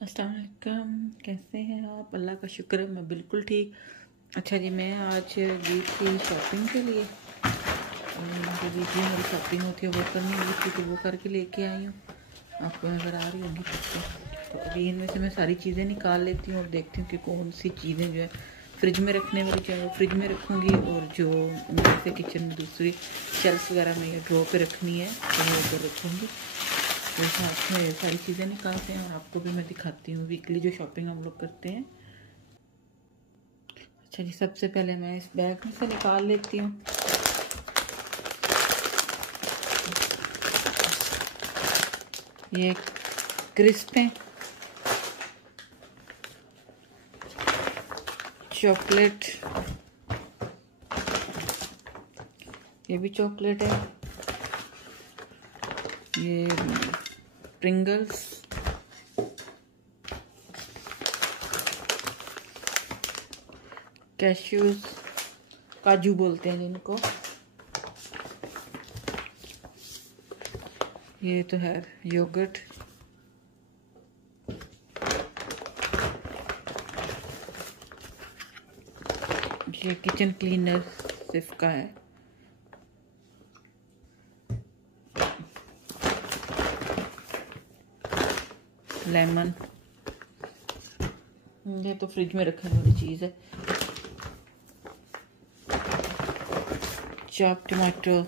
अस्सलाम वालेकुम, कैसे हैं आप? अल्लाह का शुक्र है मैं बिल्कुल ठीक। अच्छा जी, मैं आज गई थी शॉपिंग के लिए और जो वीकली मेरी शॉपिंग होती है वो करनी हुई थी तो वो करके लेके आई हूँ। आपको नज़र आ रही होंगी पक्के। तो अभी इनमें से मैं सारी चीज़ें निकाल लेती हूँ और देखती हूँ कि कौन सी चीज़ें जो है फ्रिज में रखने वाली चाहे वो फ्रिज में रखूँगी, और जो जैसे किचन में दूसरी शेल्फ वगैरह में या ड्रॉ पे रखनी है तो वो उधर रखूँगी। तो साथ में सारी चीज़ें निकालते हैं और आपको भी मैं दिखाती हूँ वीकली जो शॉपिंग हम लोग करते हैं। अच्छा जी, सबसे पहले मैं इस बैग में से निकाल लेती हूँ। ये क्रिस्प है, चॉकलेट, ये भी चॉकलेट है, ये प्रिंगल्स, कैश्यूज, काजू बोलते हैं जिनको, ये तो है योगर्ट, ये किचन क्लीनर सिर्फ का है, लेमन, ये तो फ्रिज में रखने वाली चीज़ है, चॉप टमाटो,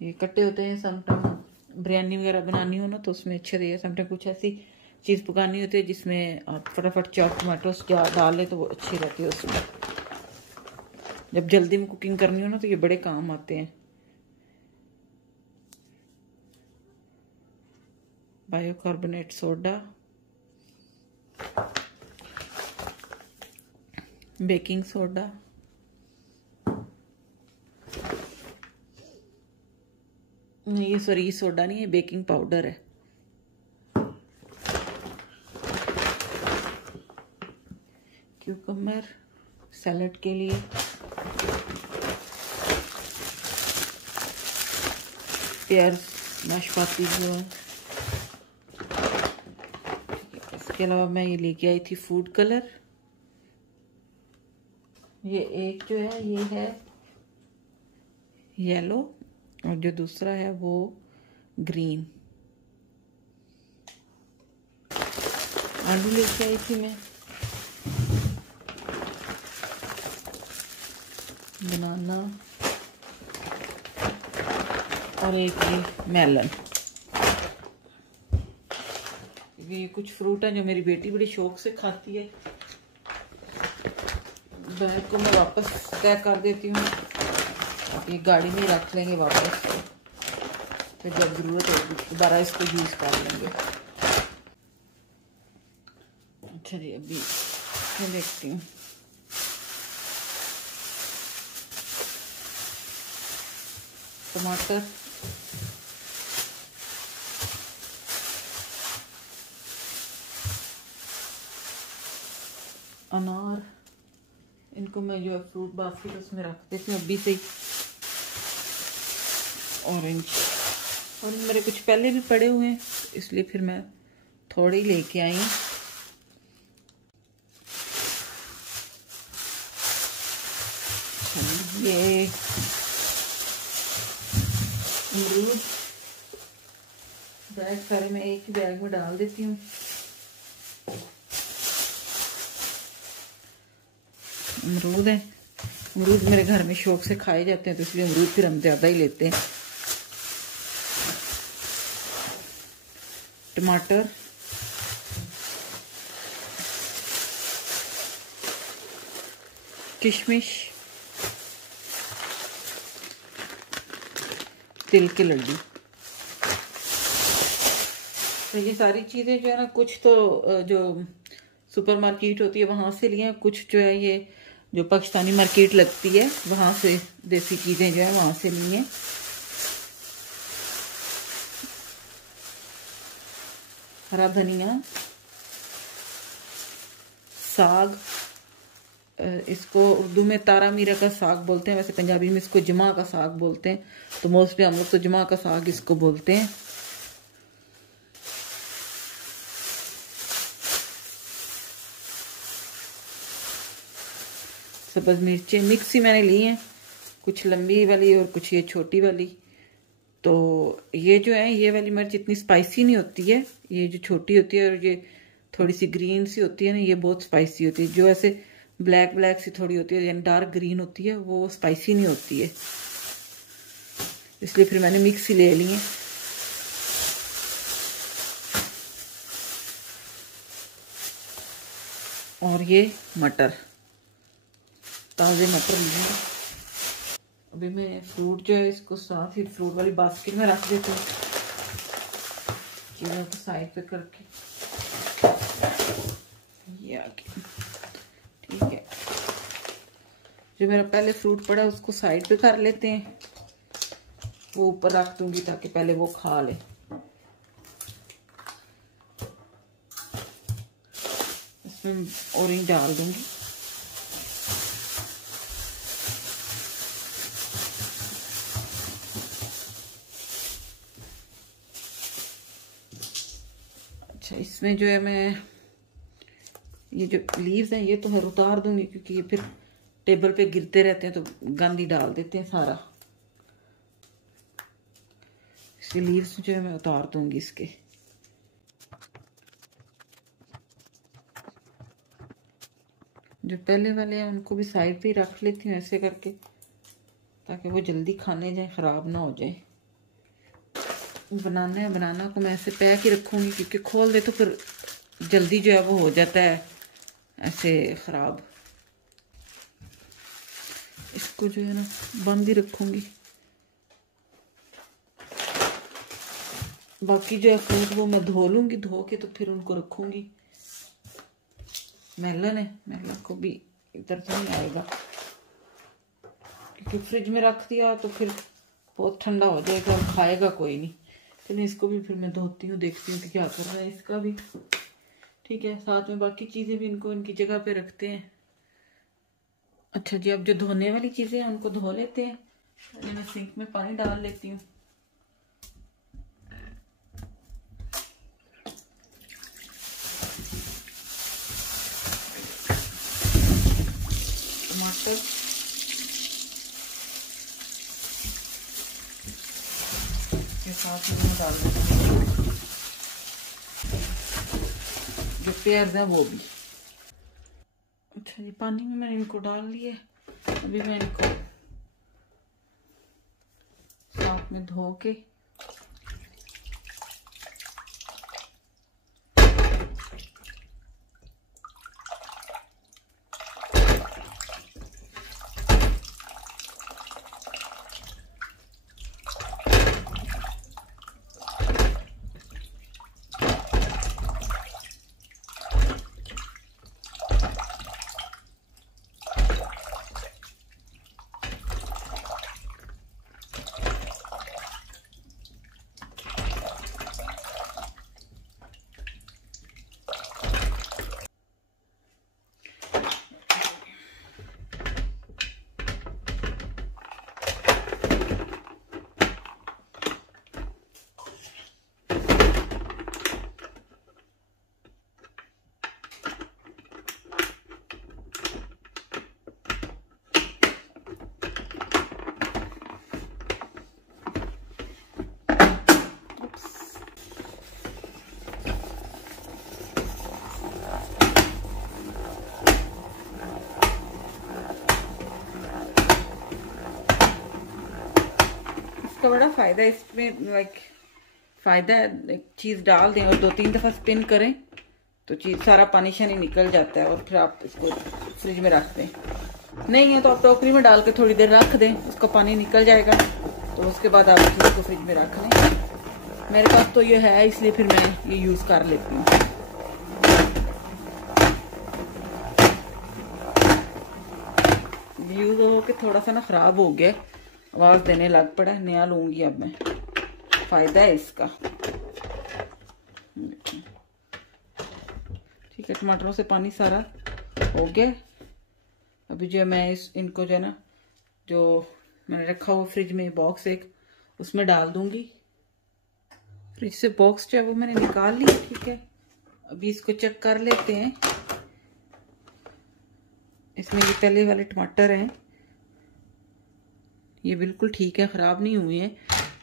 ये कट्टे होते हैं। समटाइम बिरयानी वगैरह बनानी हो ना तो उसमें अच्छे रहेगा। समटाइम कुछ ऐसी चीज़ पकानी होती है जिसमें आप फटाफट चॉप टमाटोस डाल लें तो वो अच्छी रहती है उसमें। जब जल्दी में कुकिंग करनी हो ना तो ये बड़े काम आते हैं। बाइकार्बोनेट सोडा, बेकिंग सोडा, नहीं ये सॉरी सोडा नहीं है, बेकिंग पाउडर है, क्यूकम्बर सैलड के लिए, प्याज नाशपाती जो है। इसके अलावा मैं ये लेके आई थी फूड कलर। ये एक जो है ये है येलो और जो दूसरा है वो ग्रीन। आलू लेके आई थी मैं, बनाना और एक ये मेलन। ये कुछ फ्रूट है जो मेरी बेटी बड़ी शौक से खाती है। बैग को मैं वापस पैक कर देती हूँ, ये गाड़ी में रख लेंगे वापस, फिर जब जरूरत होगी दोबारा इसको यूज कर लेंगे। अच्छा जी, अभी मैं देखती हूँ। टमाटर, अनार, इनको मैं जो है फ्रूट बास्केट उसमें रख देती हूँ अभी से ही। ऑरेंज, और मेरे कुछ पहले भी पड़े हुए हैं इसलिए फिर मैं थोड़े ही लेके आई हूँ। ये अमरूद, बैग सारे मैं एक ही बैग में डाल देती हूँ। अमरूद है, अमरूद मेरे घर में शौक से खाए जाते हैं तो इसलिए अमरूद फिर हम ज़्यादा ही लेते हैं। टमाटर, किशमिश, तिल के लड्डू। तो ये सारी चीज़ें जो है ना, कुछ तो जो सुपर मार्केट होती है वहाँ से लिए, कुछ जो है ये जो पाकिस्तानी मार्केट लगती है वहाँ से देसी चीज़ें जो है वहाँ से लिए। हरा धनिया, साग, इसको उर्दू में तारा मीरा का साग बोलते हैं, वैसे पंजाबी में इसको जमा का साग बोलते हैं, तो मोस्टली हम लोग तो जमा का साग इसको बोलते हैं। सब्ज़ मिर्चें मिक्स ही मैंने ली हैं, कुछ लंबी वाली और कुछ ये छोटी वाली। तो ये जो है ये वाली मिर्च इतनी स्पाइसी नहीं होती है, ये जो छोटी होती है और ये थोड़ी सी ग्रीन सी होती है ना, ये बहुत स्पाइसी होती है। जो ऐसे ब्लैक ब्लैक सी थोड़ी होती है यानी डार्क ग्रीन होती है, वो स्पाइसी नहीं होती है, इसलिए फिर मैंने मिक्स ही ले ली है। और ये मटर, ताज़े मटर लिए। अभी मैं फ्रूट जो है इसको साथ ही फ्रूट वाली बास्केट में रख देती हूँ, चीज़ों को साइड पे करके। ये आगे ठीक है। जो मेरा पहले फ्रूट पड़ा है उसको साइड पे कर लेते हैं, वो ऊपर रख दूंगी ताकि पहले वो खा ले। इसमें ऑरेंज डाल दूंगी। अच्छा, इसमें जो है मैं ये जो लीव्स हैं ये तो मैं उतार दूंगी, क्योंकि ये फिर टेबल पे गिरते रहते हैं तो गंद ही डाल देते हैं सारा। इसके लीव्स जो है मैं उतार दूंगी इसके। जो पहले वाले हैं उनको भी साइड पे ही रख लेती हूँ ऐसे करके, ताकि वो जल्दी खाने जाए, ख़राब ना हो जाए। बनाना को मैं ऐसे पैक ही रखूँगी, क्योंकि खोल दे तो फिर जल्दी जो है वो हो जाता है ऐसे ख़राब। इसको जो है ना बंद ही रखूँगी। बाकी जो है फ्रूट वो मैं धो लूँगी, धो के तो फिर उनको रखूँगी। मेलन है, मेलन को भी इधर से नहीं आएगा, क्योंकि फ्रिज में रख दिया तो फिर बहुत ठंडा हो जाएगा और खाएगा कोई नहीं। चलिए इसको भी फिर मैं धोती हूँ, देखती हूँ कि क्या कर रहा है इसका भी। ठीक है, साथ में बाकी चीज़ें भी इनको इनकी जगह पे रखते हैं। अच्छा जी, अब जो धोने वाली चीज़ें हैं उनको धो लेते हैं। मैं सिंक में पानी डाल लेती हूँ। टमाटर, के साथ में डाल देती हूँ जो प्याज है वो भी। अच्छा जी, पानी में मैंने इनको डाल लिया। अभी मैं इनको साथ में धो के बड़ा फायदा है इसमें, लाइक फायदा है, एक चीज डाल दें और 2-3 दफा स्पिन करें तो चीज सारा पानी शानी निकल जाता है। और फिर आप इसको फ्रिज में रख दें, नहीं है तो आप टोकरी में डाल के थोड़ी देर रख दें, उसका पानी निकल जाएगा। तो उसके बाद आप इसको फ्रिज में रख लें। मेरे पास तो ये है इसलिए फिर मैं ये यूज कर लेती हूँ। यूज हो के थोड़ा सा ना खराब हो गया, आवाज देने लग पड़ा, नया लूंगी अब मैं। फायदा है इसका। ठीक है, टमाटरों से पानी सारा हो गया। अभी जो मैं इनको जो है ना, जो मैंने रखा हुआ फ्रिज में बॉक्स एक, उसमें डाल दूंगी। फ्रिज से बॉक्स जो है वो मैंने निकाल लिया। ठीक है, अभी इसको चेक कर लेते हैं। इसमें ये पहले वाले टमाटर हैं, ये बिल्कुल ठीक है, ख़राब नहीं हुए हैं।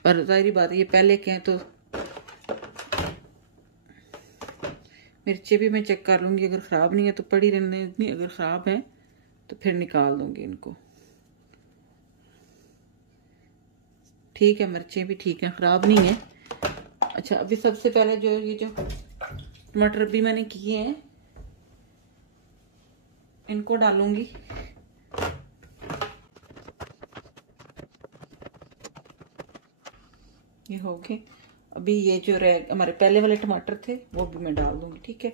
पर ज़ाहिर बात है ये पहले के हैं तो मिर्चें भी मैं चेक कर लूँगी, अगर ख़राब नहीं है तो पड़ी रहने दूँगी, अगर ख़राब है तो फिर निकाल दूँगी इनको। ठीक है, मिर्चें भी ठीक हैं, ख़राब नहीं है। अच्छा, अभी सबसे पहले जो ये जो टमाटर भी मैंने किए हैं इनको डालूंगी। ये हो गए। अभी ये जो हमारे पहले वाले टमाटर थे वो भी मैं डाल दूंगी, ठीक है।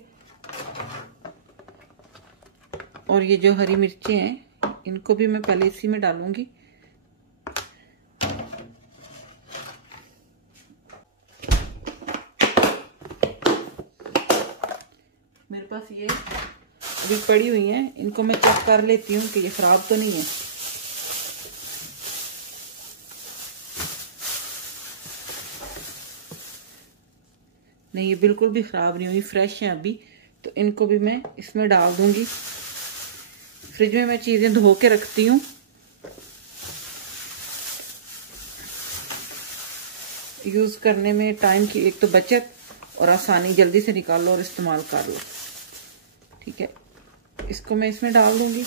और ये जो हरी मिर्चें हैं इनको भी मैं पहले इसी में डालूंगी। मेरे पास ये अभी पड़ी हुई हैं, इनको मैं चेक कर लेती हूँ कि ये खराब तो नहीं है। नहीं, ये बिल्कुल भी खराब नहीं हुई, फ्रेश है अभी। तो इनको भी मैं इसमें डाल दूंगी। फ्रिज में मैं चीजें धो के रखती हूँ, यूज करने में टाइम की एक तो बचत और आसानी, जल्दी से निकाल लो और इस्तेमाल कर लो, ठीक है। इसको मैं इसमें डाल दूंगी।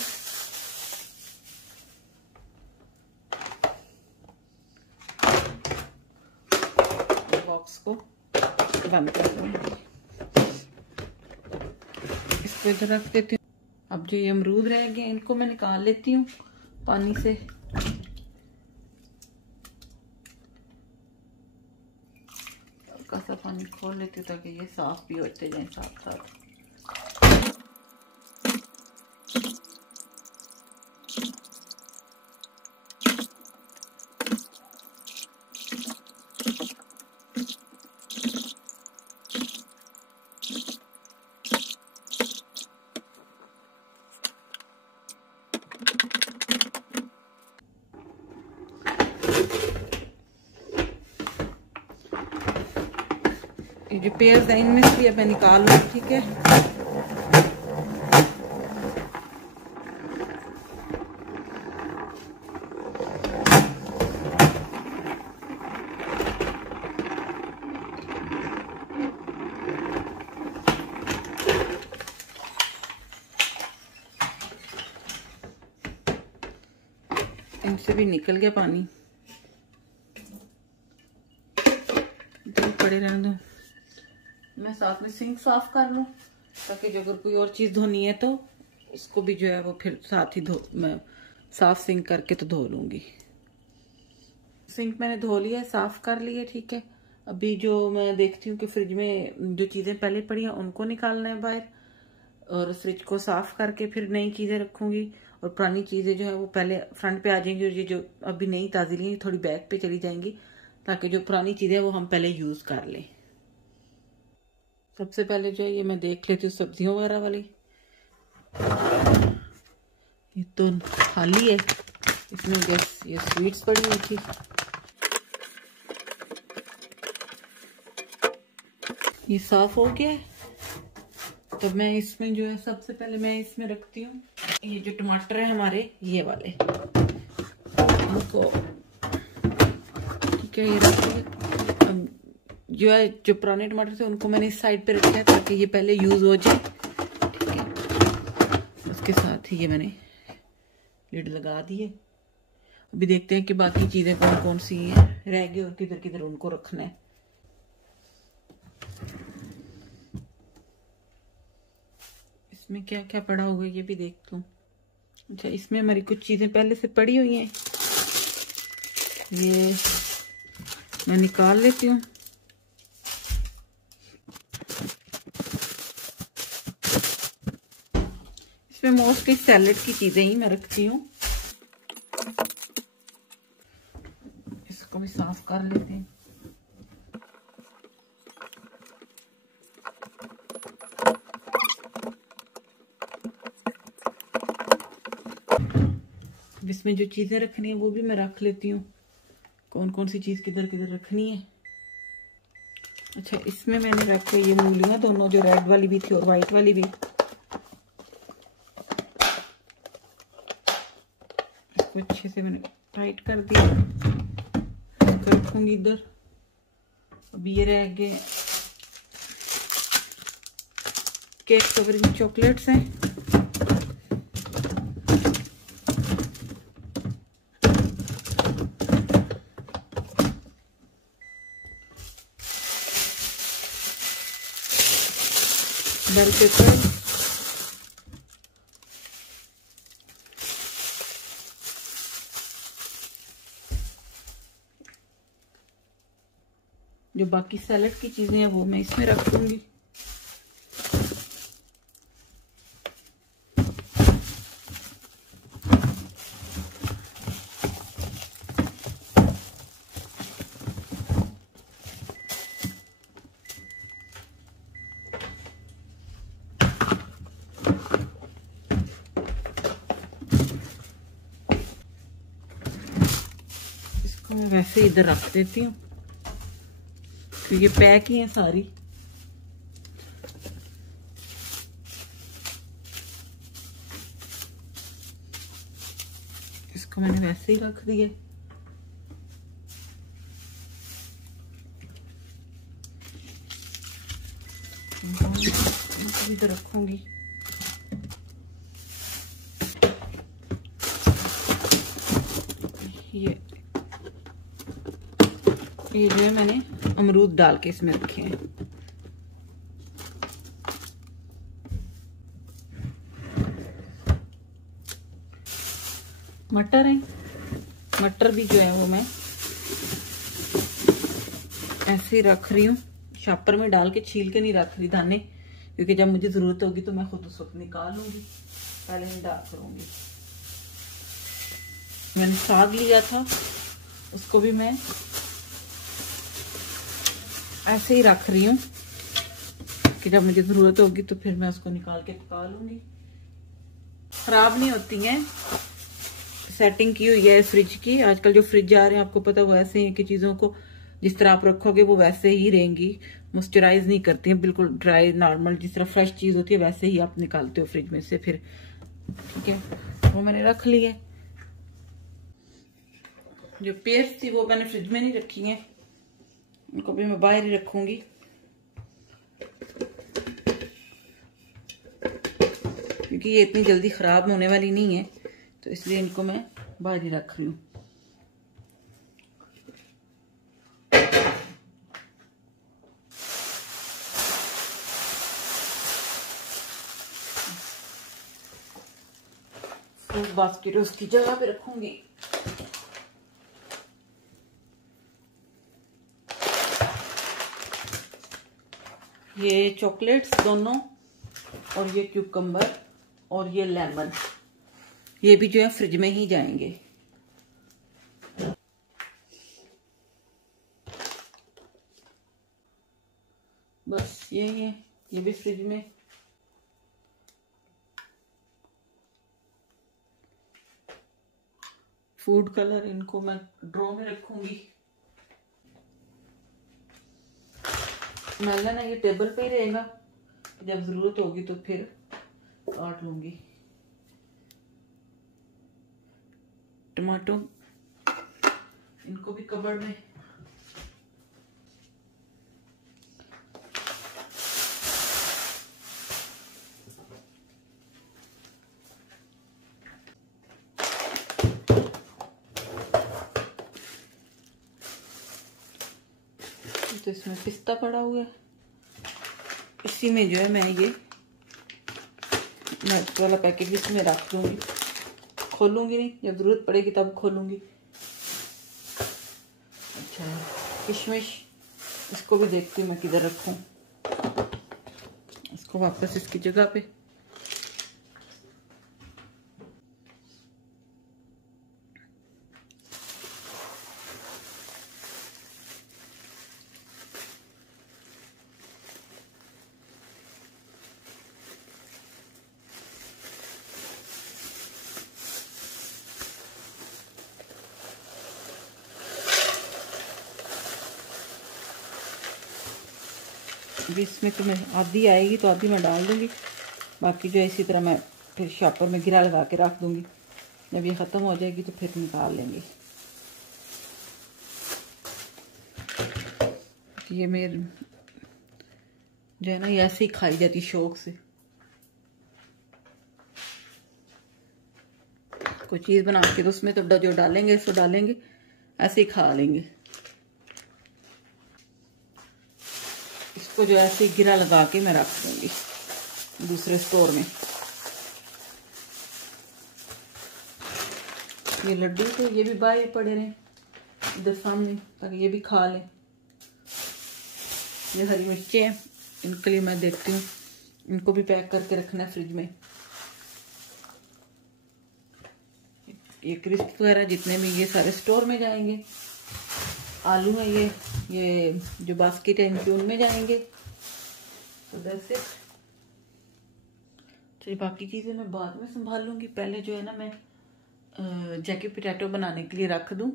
बॉक्स को बंद कर दूंगी, इसको इधर रख देती हूँ। अब जो ये अमरूद रह गए इनको मैं निकाल लेती हूँ पानी से। हल्का सा पानी खोल लेती हूँ ताकि ये साफ भी होते जाए साथ साथ। ये जो पेयर्स हैं इनमें से अब मैं निकाल लूँ, ठीक है। इनसे भी निकल गया पानी, पड़े रहने दो। मैं साथ में सिंक साफ कर लूं ताकि जो अगर कोई और चीज धोनी है तो उसको भी जो है वो फिर साथ ही मैं साफ सिंक करके तो धो लूंगी। सिंक मैंने धो लिया है, साफ कर लिया, ठीक है। अभी जो मैं देखती हूँ कि फ्रिज में जो चीजें पहले पड़ी हैं उनको निकालना है बाहर, और फ्रिज को साफ करके फिर नई चीजें रखूंगी, और पुरानी चीजें जो है वो पहले फ्रंट पे आ जाएंगी, और ये जो अभी नई ताजी ली थोड़ी बैक पे चली जाएंगी, ताकि जो पुरानी चीजें वो हम पहले यूज कर लें। सबसे पहले जो है ये मैं देख लेती हूँ सब्जियों वगैरह वाली। ये तो खाली है, इसमें बस ये स्वीट्स पड़ी हुई थी। ये साफ हो गया है, तो मैं इसमें जो है सबसे पहले मैं इसमें रखती हूँ ये जो टमाटर है हमारे ये वाले, इनको ठीक है ये रखिए। अब जो है जो पुराने टमाटर थे उनको मैंने इस साइड पे रखा है ताकि ये पहले यूज हो जाए, ठीक है। उसके साथ ही ये मैंने लिड लगा दिए। अभी देखते हैं कि बाकी चीजें कौन कौन सी हैं रह गई और किधर किधर उनको रखना है। इसमें क्या क्या पड़ा होगा ये भी देख लूं। अच्छा, इसमें हमारी कुछ चीजें पहले से पड़ी हुई हैं, ये मैं निकाल लेती हूँ। इसमें मोस्टली सैलेड की चीजें ही मैं रखती हूँ। इसको भी साफ कर लेते हैं। इसमें जो चीजें रखनी है वो भी मैं रख लेती हूँ, कौन कौन सी चीज किधर किधर रखनी है। अच्छा, इसमें मैंने रखे ये मूलियां दोनों, जो रेड वाली भी थी और व्हाइट वाली भी। इसको अच्छे से मैंने टाइट कर दिया। इसको रखूंगी इधर। अब ये रह गए केक कवरिंग चॉकलेट्स हैं। बेल पेपर, जो बाकी सैलेड की चीजें हैं वो मैं इसमें रख दूंगी। इसको मैं वैसे इधर रख देती हूँ क्योंकि पैक ही है सारी। इसको मैंने वैसे ही रख दिया। इधर रखूंगी। ये जो है मैंने अमरूद डाल के इसमें रखे हैं। मटर है, मटर भी जो है वो मैं ऐसे ही रख रही हूँ। शॉपर में डाल के छील के नहीं रख रही दाने, क्योंकि जब मुझे जरूरत होगी तो मैं खुद उस वक्त निकाल लूंगी। पहले मैं डाल करूंगी। मैंने साग लिया था, उसको भी मैं ऐसे ही रख रही हूँ कि जब मुझे जरूरत होगी तो फिर मैं उसको निकाल के पका लूंगी। खराब नहीं होती हैं। सेटिंग की हुई है फ्रिज की। आजकल जो फ्रिज आ रहे हैं आपको पता है वो ऐसे हैं कि चीजों को जिस तरह आप रखोगे वो वैसे ही रहेंगी। मॉइस्चराइज नहीं करती हैं, बिल्कुल ड्राई नॉर्मल जिस तरह फ्रेश चीज होती है वैसे ही आप निकालते हो फ्रिज में से फिर। ठीक है, वो मैंने रख ली है। जो पेस्ट थी वो मैंने फ्रिज में नहीं रखी है, उनको भी मैं बाहर ही रखूंगी। क्योंकि ये इतनी जल्दी खराब होने वाली नहीं है, तो इसलिए इनको मैं बाहर ही रख रही हूँ। फ्रूट बास्केट उसकी जगह पे रखूंगी। ये चॉकलेट्स दोनों और ये क्यूकम्बर और ये लेमन, ये भी जो है फ्रिज में ही जाएंगे। बस यही है, ये भी फ्रिज में। फूड कलर इनको मैं ड्रॉ में रखूंगी। मेलन है, ये टेबल पे ही रहेगा, जब जरूरत होगी तो फिर काट लूंगी। टमाटो इनको भी कबर्ड में। तो इसमें पिस्ता पड़ा हुआ है, इसी में जो है मैं ये नट्स वाला पैकेट भी इसमें रख दूंगी। खोलूंगी नहीं, जब जरूरत पड़ेगी तब खोलूंगी। अच्छा, किशमिश, इसको भी देखती हूँ मैं किधर रखूं। इसको वापस इसकी जगह पे। अभी इसमें तो मैं आधी आएगी तो आधी मैं डाल दूंगी, बाकी जो है इसी तरह मैं फिर शॉपर में गिरा लगा के रख दूंगी। जब ये ख़त्म हो जाएगी तो फिर निकाल लेंगे। ये मेरे जो है ना, ये ऐसे ही खाई जाती शौक से। कोई चीज़ बना के तो उसमें तो जो डालेंगे सो डालेंगे, ऐसे ही खा लेंगे। इसको जो ऐसे गिरा लगा के मैं रख दूंगी दूसरे स्टोर में। ये लड्डू तो ये भी बाहर पड़े रहे इधर सामने, ताकि ये भी खा लें। ये हरी मिर्चें हैं, इनके लिए मैं देखती हूँ, इनको भी पैक करके रखना है फ्रिज में। ये क्रिस्प वगैरह जितने भी ये सारे स्टोर में जाएंगे। आलू है ये जो बास्केट है इनकी उनमें जाएंगे। तो दैट्स इट। चलिए बाकी चीज़ें मैं बाद में संभाल लूँगी। पहले जो है ना मैं जैकी पोटैटो बनाने के लिए रख दूँ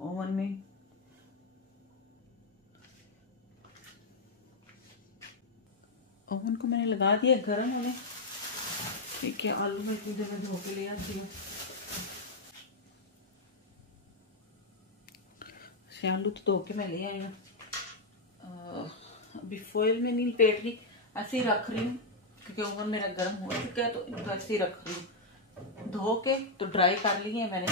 ओवन में। ओवन को मैंने लगा दिया गर्म होने। ठीक है, आलू में इतनी देर में धो के ले आती हूँ। आलू तो धो के मैं ले आई हूँ। अभी फॉइल में नहीं लपेट रही, ऐसे ही रख रही हूँ क्योंकि ओवन मेरा गर्म हो चुका है। तो इनको ऐसे ही रख रही हूँ। धो के तो ड्राई कर ली है मैंने।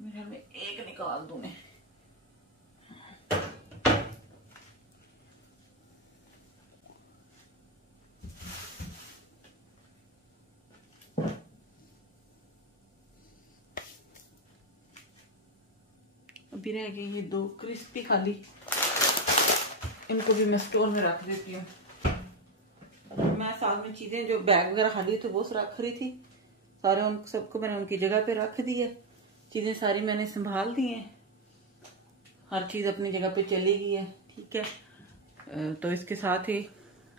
मेरे घर में एक निकाल दूं मैं। अभी रह गई ये 2 क्रिस्पी खाली, इनको भी मैं स्टोर में रख देती हूँ। मैं साथ में चीजें जो बैग वगैरह खाली थे वो रख रही थी, सारे उन सबको मैंने उनकी जगह पे रख दी है। चीजें सारी मैंने संभाल दी हैं, हर चीज अपनी जगह पे चली गई है। ठीक है, तो इसके साथ ही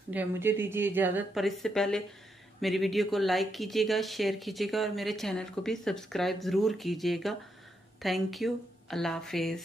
जो मुझे दीजिए इजाजत। पर इससे पहले मेरी वीडियो को लाइक कीजिएगा, शेयर कीजिएगा और मेरे चैनल को भी सब्सक्राइब जरूर कीजिएगा। Thank you. Allah Hafiz.